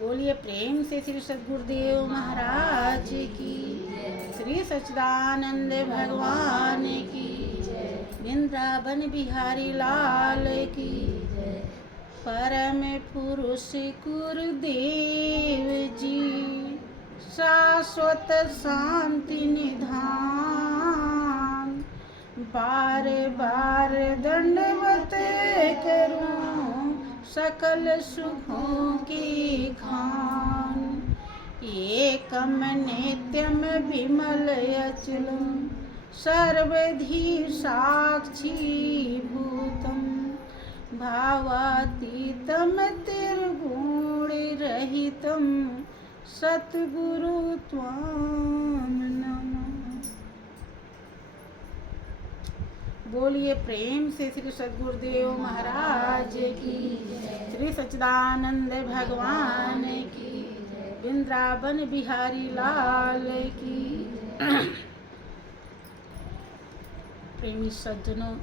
बोलिए प्रेम से श्री सद्गुरुदेव महाराज की, श्री सच्चिदानंद भगवान की, वृंदावन बिहारी लाल की, परम पुरुष गुरुदेव जी, शाश्वत शांति निधान, बार बार दंडवत करूं सकल सुखों की खान, एकम नित्यम विमल अचलम सर्वधी साक्षी भूतम, भावातीतम त्रिगुण रहितम सतगुरु त्वां नमः। बोलिए प्रेम से श्री सद्गुरुदेव महाराज की, श्री सच्चिदानंद भगवान की, वृंदावन बिहारी लाल की। प्रेमी सज्जनों,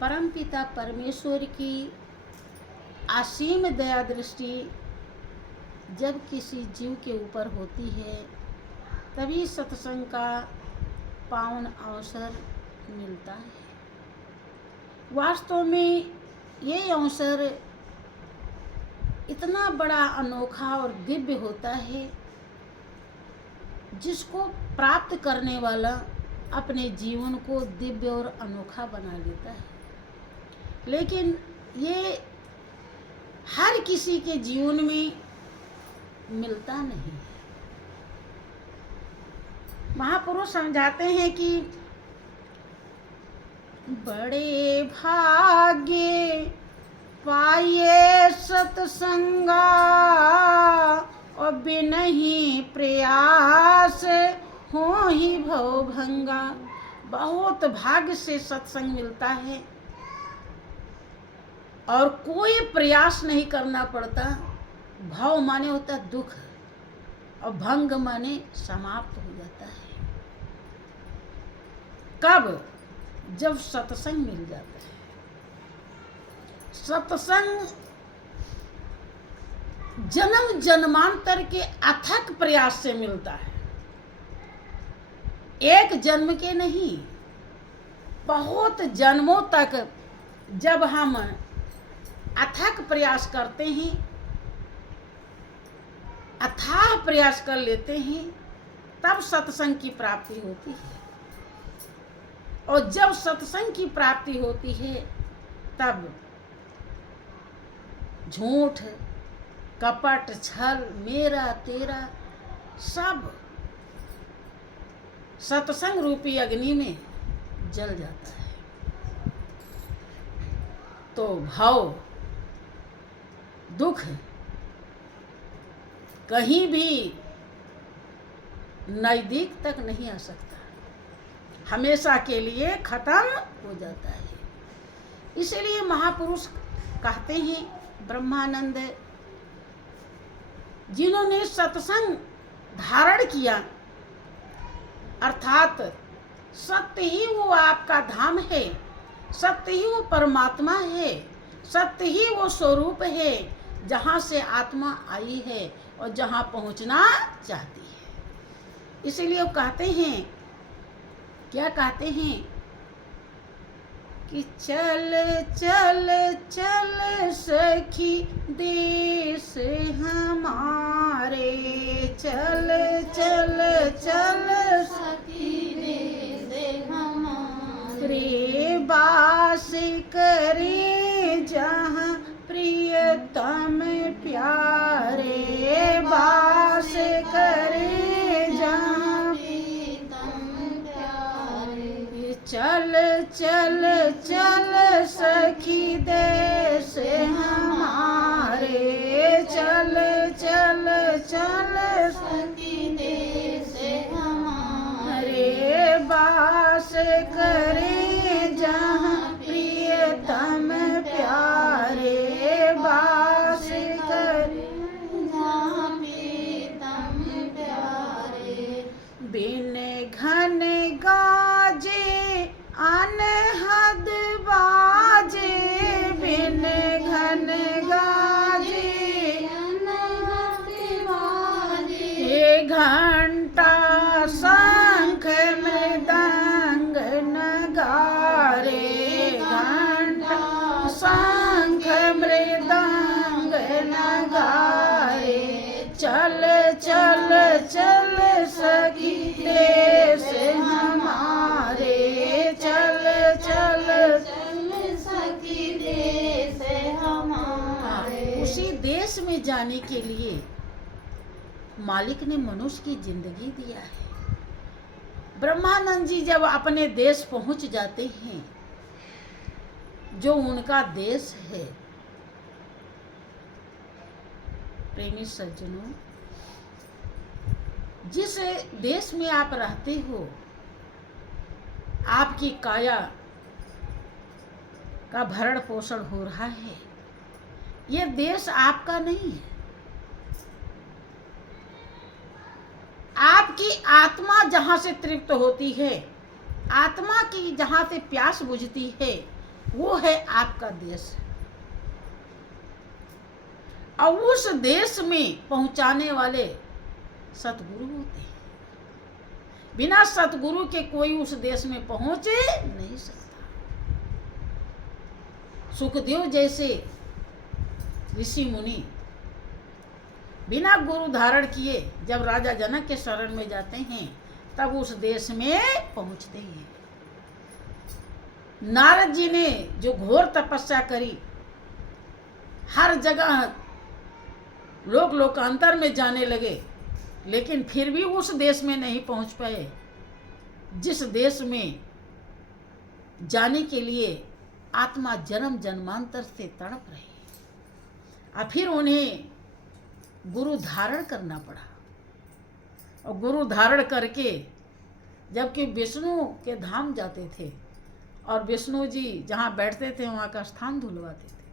परमपिता परमेश्वर की असीम दया दृष्टि जब किसी जीव के ऊपर होती है तभी सत्संग का पावन अवसर मिलता है। वास्तव में ये अवसर इतना बड़ा अनोखा और दिव्य होता है जिसको प्राप्त करने वाला अपने जीवन को दिव्य और अनोखा बना लेता है, लेकिन ये हर किसी के जीवन में मिलता नहीं। महापुरुष समझाते हैं कि बड़े भाग्य पाइए सत्संगा और बिनहि प्रयास हो ही भवभंगा। बहुत भाग्य से सत्संग मिलता है और कोई प्रयास नहीं करना पड़ता। भव माने होता है दुख और भंग माने समाप्त हो जाता है। कब? जब सत्संग मिल जाता है। सत्संग जन्म जन्मांतर के अथक प्रयास से मिलता है, एक जन्म के नहीं, बहुत जन्मों तक जब हम अथक प्रयास करते हैं, अथाह प्रयास कर लेते हैं, तब सत्संग की प्राप्ति होती है। और जब सत्संग की प्राप्ति होती है तब झूठ, कपट, छल, मेरा तेरा सब सत्संग रूपी अग्नि में जल जाता है। तो भव, दुख कहीं भी नजदीक तक नहीं आ सकता, हमेशा के लिए खत्म हो जाता है। इसीलिए महापुरुष कहते हैं, ब्रह्मानंद, जिन्होंने सत्संग धारण किया, अर्थात सत्य ही वो आपका धाम है, सत्य ही वो परमात्मा है, सत्य ही वो स्वरूप है जहाँ से आत्मा आई है और जहाँ पहुँचना चाहती है। इसीलिए वो कहते हैं, क्या कहते हैं कि चल चल चल सखी देश हमारे, चल चल चल सखी देश हमारे, बास करे जहाँ प्रियतम प्यारे, बास करे जहाँ चल चल चल सखी देश हमारे, चल चल चल सखी देश हमारे, बास करे जहाँ प्रियतम प्यारे, बास करे जहाँ प्रियतम प्यारे, बिन घन गाजे अनहद बाजे, बिन घन उसी देश में जाने के लिए मालिक ने मनुष्य की जिंदगी दिया है। ब्रह्मानंद जी जब अपने देश पहुंच जाते हैं, जो उनका देश है, प्रेमी सज्जनों, जिस देश में आप रहते हो, आपकी काया का भरण पोषण हो रहा है, ये देश आपका नहीं है। आपकी आत्मा जहां से तृप्त होती है, आत्मा की जहां से प्यास बुझती है, वो है आपका देश। और उस देश में पहुंचाने वाले सतगुरु होते हैं। बिना सतगुरु के कोई उस देश में पहुंच नहीं सकता। सुखदेव जैसे ऋषि मुनि बिना गुरु धारण किए जब राजा जनक के शरण में जाते हैं, तब उस देश में पहुंचते हैं। नारद जी ने जो घोर तपस्या करी, हर जगह लोक लोकांतर में जाने लगे, लेकिन फिर भी उस देश में नहीं पहुंच पाए जिस देश में जाने के लिए आत्मा जन्म जन्मांतर से तड़प रही। और फिर उन्हें गुरु धारण करना पड़ा। और गुरु धारण करके जबकि विष्णु के धाम जाते थे, और विष्णु जी जहाँ बैठते थे वहाँ का स्थान धुलवाते थे,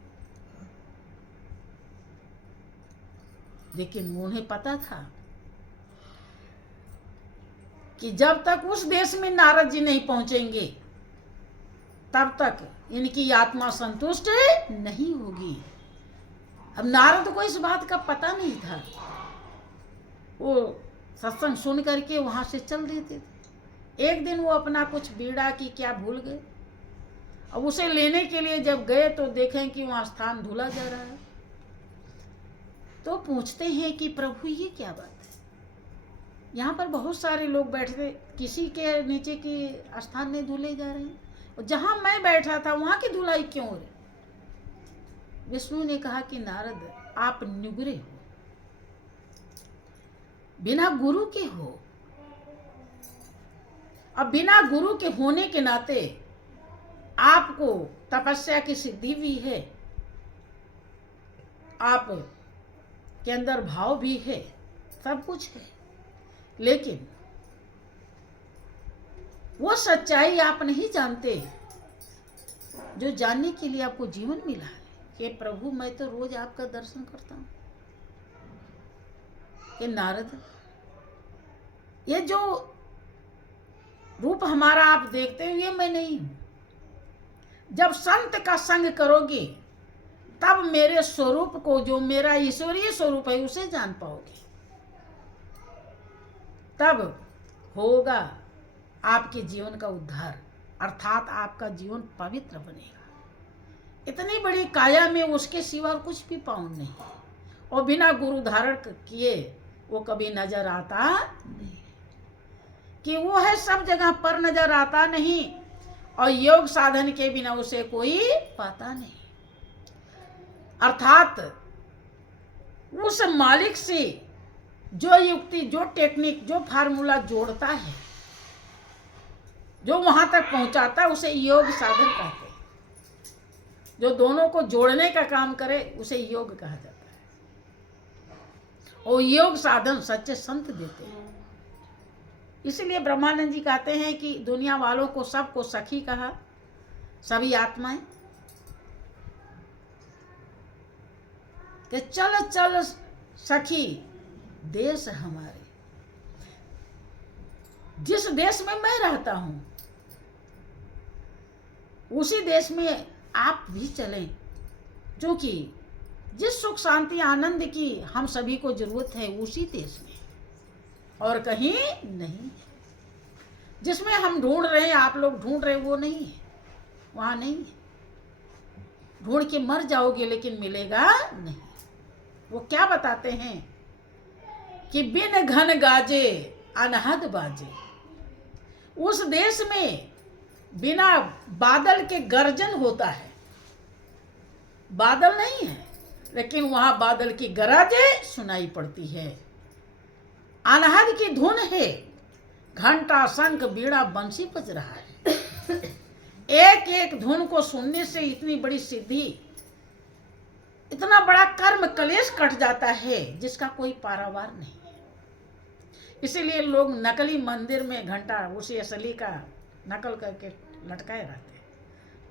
लेकिन उन्हें पता था कि जब तक उस देश में नारद जी नहीं पहुंचेंगे, तब तक इनकी आत्मा संतुष्ट नहीं होगी। अब नारद को इस बात का पता नहीं था। वो सत्संग सुन करके वहां से चल देते थे। एक दिन वो अपना कुछ बीड़ा की क्या भूल गए। अब उसे लेने के लिए जब गए तो देखें कि वहां स्थान धुला जा रहा है। तो पूछते हैं कि प्रभु ये क्या बात है, यहाँ पर बहुत सारे लोग बैठे, किसी के नीचे के स्थान नहीं धुले जा रहे हैं, और जहाँ मैं बैठा था वहाँ की धुलाई क्यों हो रही। विष्णु ने कहा कि नारद, आप निगुरे हो, बिना गुरु के हो। अब बिना गुरु के होने के नाते आपको तपस्या की सिद्धि भी है, आप के अंदर भाव भी है, सब कुछ है, लेकिन वो सच्चाई आप नहीं जानते जो जानने के लिए आपको जीवन मिला है। कि प्रभु मैं तो रोज आपका दर्शन करता हूं। कि नारद, ये जो रूप हमारा आप देखते हो ये मैं नहीं हूं। जब संत का संग करोगे तब मेरे स्वरूप को, जो मेरा ईश्वरीय स्वरूप है, उसे जान पाओगे। तब होगा आपके जीवन का उद्धार, अर्थात आपका जीवन पवित्र बनेगा। इतनी बड़ी काया में उसके सिवा कुछ भी पाउन नहीं, और बिना गुरु धारण किए वो कभी नजर आता नहीं। कि वो है सब जगह पर नजर आता नहीं, और योग साधन के बिना उसे कोई पाता नहीं। अर्थात उस मालिक से जो युक्ति, जो टेक्निक, जो फार्मूला जोड़ता है, जो वहां तक पहुंचाता है, उसे योग साधन कहते हैं। जो दोनों को जोड़ने का काम करे उसे योग कहा जाता है। और योग साधन सच्चे संत देते हैं। इसलिए ब्रह्मानंद जी कहते हैं कि दुनिया वालों को सबको सखी कहा, सभी आत्माएं, कि चल चल सखी देश हमारे। जिस देश में मैं रहता हूं उसी देश में आप भी चलें, क्योंकि जिस सुख शांति आनंद की हम सभी को जरूरत है उसी देश में, और कहीं नहीं। जिसमें हम ढूंढ रहे हैं, आप लोग ढूंढ रहे हैं, वो नहीं है, वहां नहीं है। ढूंढ के मर जाओगे लेकिन मिलेगा नहीं। वो क्या बताते हैं कि बिन घन गाजे अनहद बाजे। उस देश में बिना बादल के गर्जन होता है। बादल नहीं है लेकिन वहां बादल की गरज सुनाई पड़ती है। अनहद की धुन है, घंटा शंख बीड़ा बंसी बज रहा है। एक एक धुन को सुनने से इतनी बड़ी सिद्धि, इतना बड़ा कर्म कलेश कट जाता है जिसका कोई पारावार नहीं है। इसीलिए लोग नकली मंदिर में घंटा उसी असली का नकल करके लटकाए रहते हैं।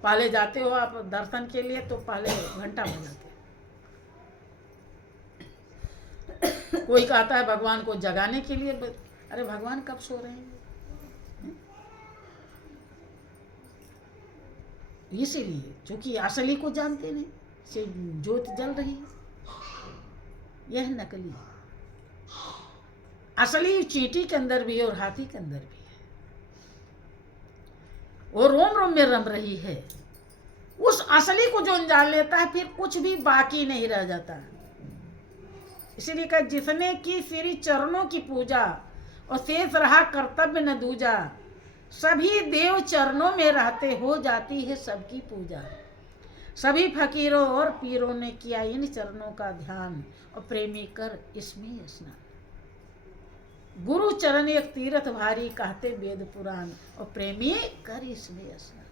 पहले जाते हो आप दर्शन के लिए तो पहले घंटा बजाते। कोई कहता है भगवान को जगाने के लिए, अरे भगवान कब सो रहे हैं? इसीलिए क्योंकि असली को जानते नहीं, से ज्योत जल रही है, यह नकली है। असली चींटी के अंदर भी है और हाथी के अंदर भी है, वो रोम रोम में रम रही है। उस असली को जो जान लेता है फिर कुछ भी बाकी नहीं रह जाता। इसीलिए कहा जिसने की श्री चरणों की पूजा और शेष रहा कर्तव्य न दूजा, सभी देव चरणों में रहते हो जाती है सबकी पूजा। सभी फकीरों और पीरों ने किया इन चरणों का ध्यान और प्रेमी कर इसमें स्नान। गुरु चरण एक तीर्थ भारी कहते वेद पुराण और प्रेमी कर इसमें स्नान।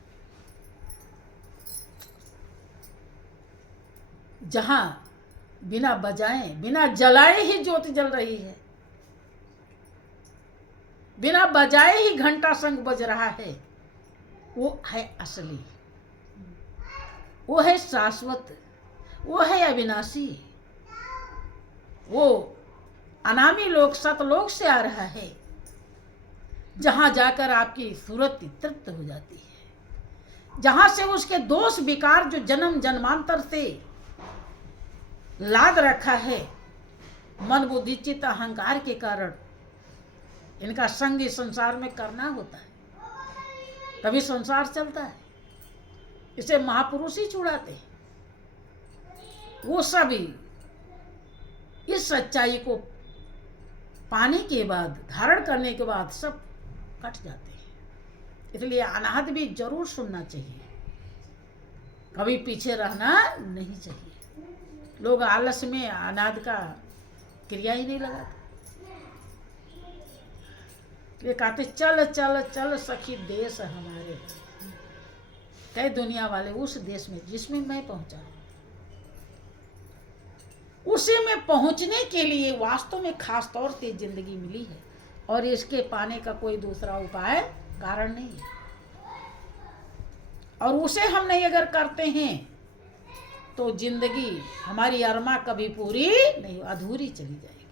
जहां बिना बजाए बिना जलाए ही ज्योति जल रही है, बिना बजाए ही घंटा शंख बज रहा है, वो है असली, वो है शाश्वत, वो है अविनाशी। वो अनामी लोक सतलोक से आ रहा है, जहां जाकर आपकी सूरत तृप्त हो जाती है, जहां से उसके दोष विकार जो जन्म जन्मांतर से लाद रखा है, मन बुद्धि चित्त अहंकार के कारण इनका संग इस संसार में करना होता है, तभी संसार चलता है। इसे महापुरुष ही छुड़ाते हैं। वो सभी इस सच्चाई को पाने के बाद, धारण करने के बाद सब कट जाते हैं। इसलिए अनाहत भी जरूर सुनना चाहिए, कभी पीछे रहना नहीं चाहिए। लोग आलस में अनाहत का क्रिया ही नहीं लगाते। ये कहते चल चल चल सखी देश हमारे, कई दुनिया वाले उस देश में जिसमें मैं पहुंचा, उसी में पहुंचने के लिए वास्तव में खास तौर से जिंदगी मिली है, और इसके पाने का कोई दूसरा उपाय कारण नहीं है। और उसे हम नहीं अगर करते हैं तो जिंदगी हमारी अरमा कभी पूरी नहीं, अधूरी चली जाएगी।